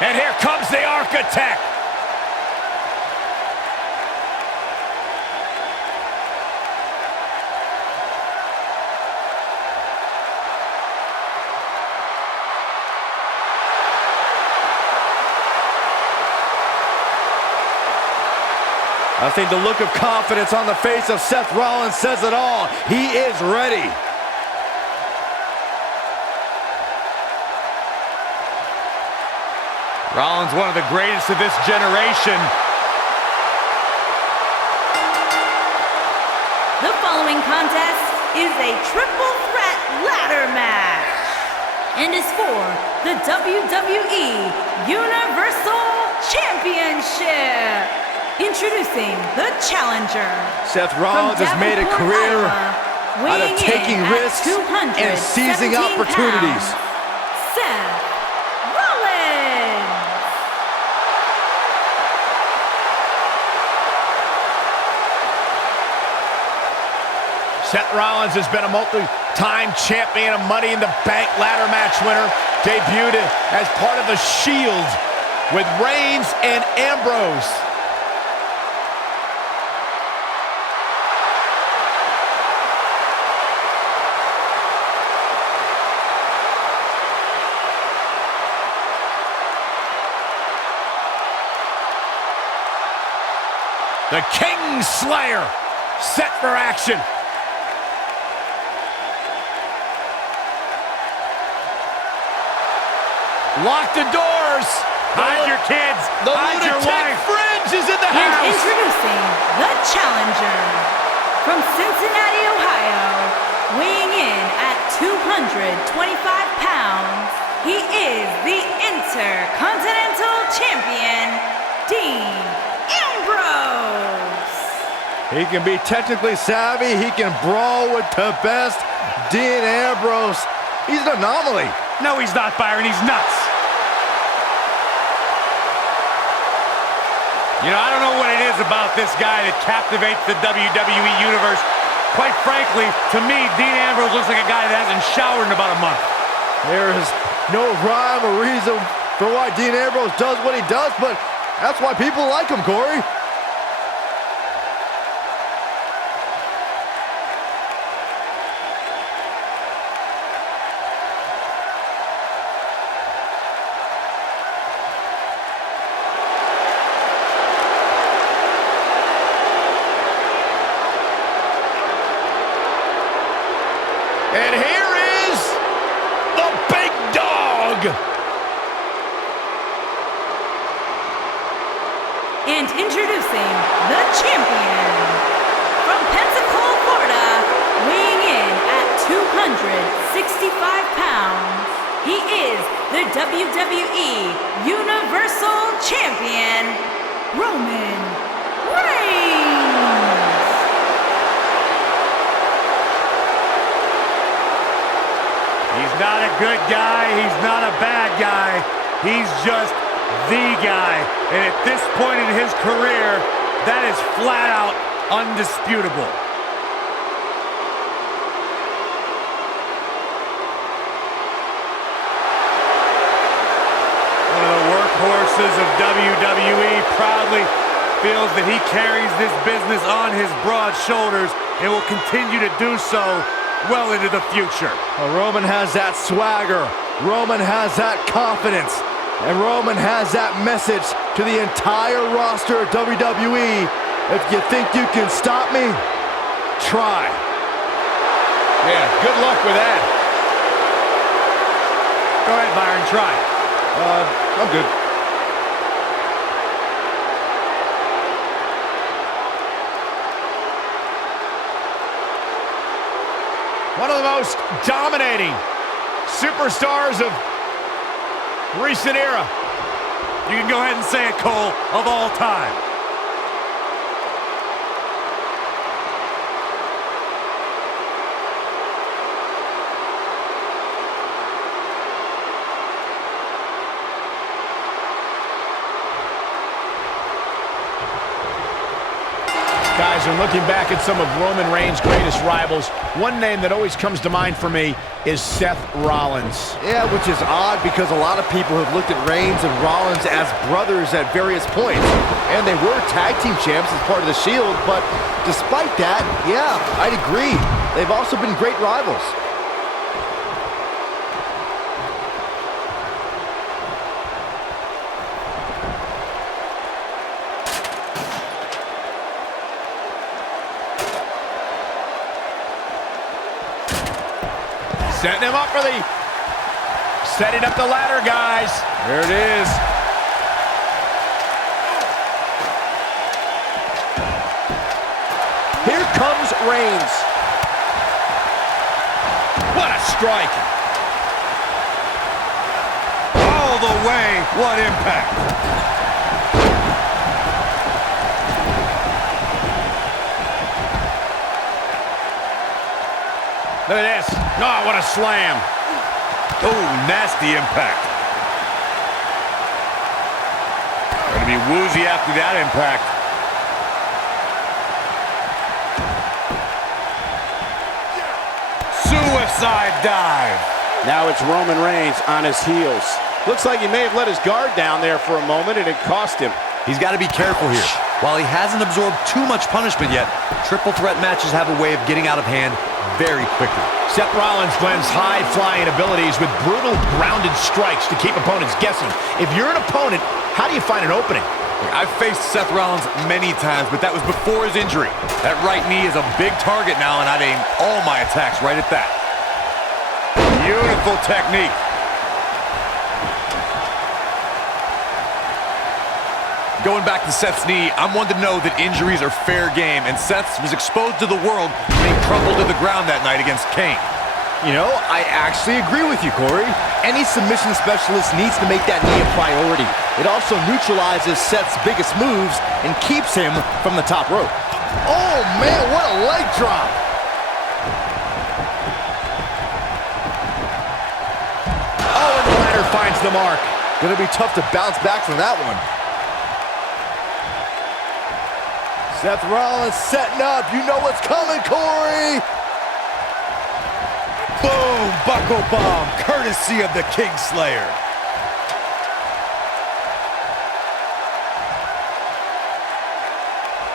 And here comes the Architect. I think the look of confidence on the face of Seth Rollins says it all. He is ready. Rollins, one of the greatest of this generation. The following contest is a triple threat ladder match and is for the WWE Universal Championship. Introducing the challenger. Seth Rollins has made a career out of taking risks and seizing opportunities. Seth Rollins. Seth Rollins has been a multi-time champion, a Money in the Bank ladder match winner. Debuted as part of the Shield with Reigns and Ambrose. The King Slayer set for action. Lock the doors. Hide your kids. Hide your wife. Fringe is in the house. And introducing the challenger from Cincinnati, Ohio, weighing in at 225 pounds. He is the Intercontinental Champion, Dean Ambrose. He can be technically savvy. He can brawl with the best. Dean Ambrose, he's an anomaly. No, he's not, Byron. He's nuts. You know, I don't know what it is about this guy that captivates the WWE Universe. Quite frankly, to me, Dean Ambrose looks like a guy that hasn't showered in about a month. There is no rhyme or reason for why Dean Ambrose does what he does, but that's why people like him, Corey. And here is the big dog. And introducing the champion from Pensacola, Florida, weighing in at 265 pounds. He is the WWE Universal Champion, Roman Reigns. He's not a good guy. He's not a bad guy. He's just the guy. And at this point in his career, that is flat out undisputable. One of the workhorses of WWE proudly feels that he carries this business on his broad shoulders and will continue to do so well into the future. Well, Roman has that swagger. Roman has that confidence. And Roman has that message to the entire roster of WWE. If you think you can stop me, try. Yeah, good luck with that. Go ahead, Byron, try. I'm good. One of the most dominating superstars of recent era. You can go ahead and say it, Cole, of all time. Guys, and looking back at some of Roman Reigns' greatest rivals, one name that always comes to mind for me is Seth Rollins. Yeah, which is odd because a lot of people have looked at Reigns and Rollins as brothers at various points. And they were tag team champs as part of the Shield, but despite that, yeah, I'd agree. They've also been great rivals. Setting him up for setting up the ladder, guys. There it is. Here comes Reigns. What a strike. All the way, what impact. Look at this. Oh, what a slam. Oh, nasty impact. Gonna be woozy after that impact. Suicide dive. Now it's Roman Reigns on his heels. Looks like he may have let his guard down there for a moment, and it cost him. He's got to be careful here. While he hasn't absorbed too much punishment yet, triple threat matches have a way of getting out of hand very quickly. Seth Rollins blends high-flying abilities with brutal grounded strikes to keep opponents guessing. If you're an opponent, how do you find an opening? I've faced Seth Rollins many times, but that was before his injury. That right knee is a big target now, and I'd aim all my attacks right at that. Beautiful technique. Going back to Seth's knee, I'm one to know that injuries are fair game, and Seth was exposed to the world when he crumbled to the ground that night against Kane. You know, I actually agree with you, Corey. Any submission specialist needs to make that knee a priority. It also neutralizes Seth's biggest moves and keeps him from the top rope. Oh, man, what a leg drop. Oh, and the ladder finds the mark. Gonna be tough to bounce back from that one. Seth Rollins setting up. You know what's coming, Corey. Boom, buckle bomb, courtesy of the Kingslayer.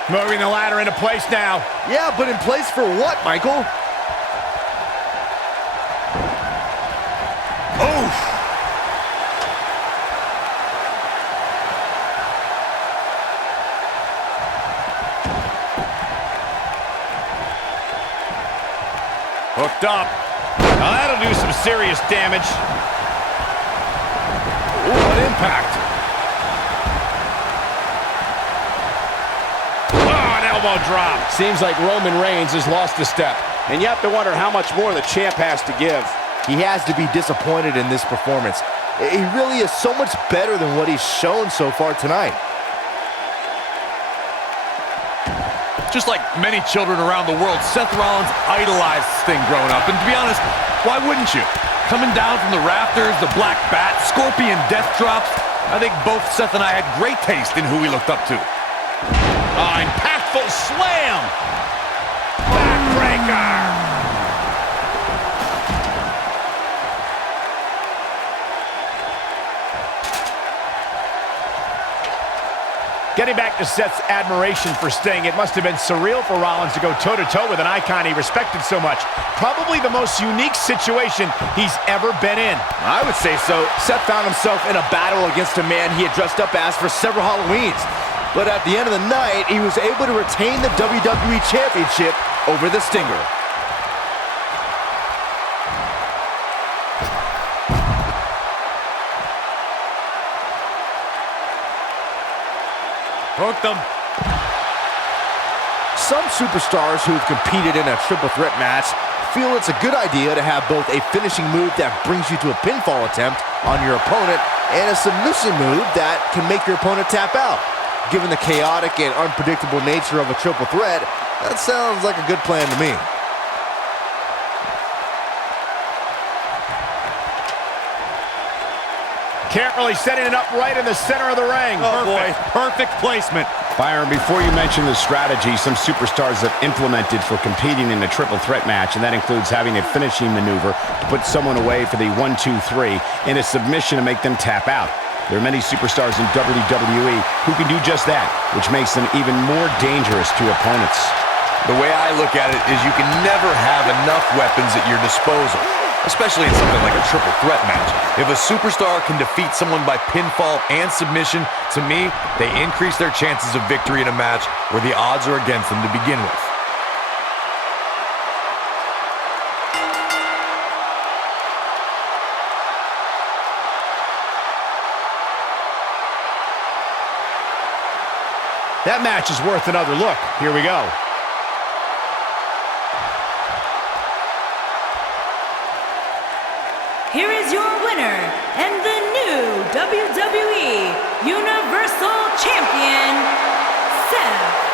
Moving the ladder into place now. Yeah, but in place for what, Michael? Oof. Hooked up. Now that'll do some serious damage. Ooh, what impact. Oh, an elbow drop. Seems like Roman Reigns has lost a step. And you have to wonder how much more the champ has to give. He has to be disappointed in this performance. He really is so much better than what he's shown so far tonight. Just like many children around the world, Seth Rollins idolized this thing growing up. And to be honest, why wouldn't you? Coming down from the rafters, the black bat, scorpion death drops. I think both Seth and I had great taste in who we looked up to. Oh, impactful slam. Backbreaker. Getting back to Seth's admiration for Sting, it must have been surreal for Rollins to go toe-to-toe with an icon he respected so much. Probably the most unique situation he's ever been in. I would say so. Seth found himself in a battle against a man he had dressed up as for several Halloweens. But at the end of the night, he was able to retain the WWE Championship over the Stinger. Hooked them. Some superstars who have competed in a triple threat match feel it's a good idea to have both a finishing move that brings you to a pinfall attempt on your opponent and a submission move that can make your opponent tap out. Given the chaotic and unpredictable nature of a triple threat, that sounds like a good plan to me. Carefully setting it up right in the center of the ring. Oh boy, perfect placement. Byron, before you mention the strategy some superstars have implemented for competing in a triple threat match, and that includes having a finishing maneuver to put someone away for the 1-2-3 and a submission to make them tap out. There are many superstars in WWE who can do just that, which makes them even more dangerous to opponents. The way I look at it is you can never have enough weapons at your disposal, especially in something like a triple threat match. If a superstar can defeat someone by pinfall and submission, to me, they increase their chances of victory in a match where the odds are against them to begin with. That match is worth another look. Here we go. Here is your winner and the new WWE Universal Champion, Seth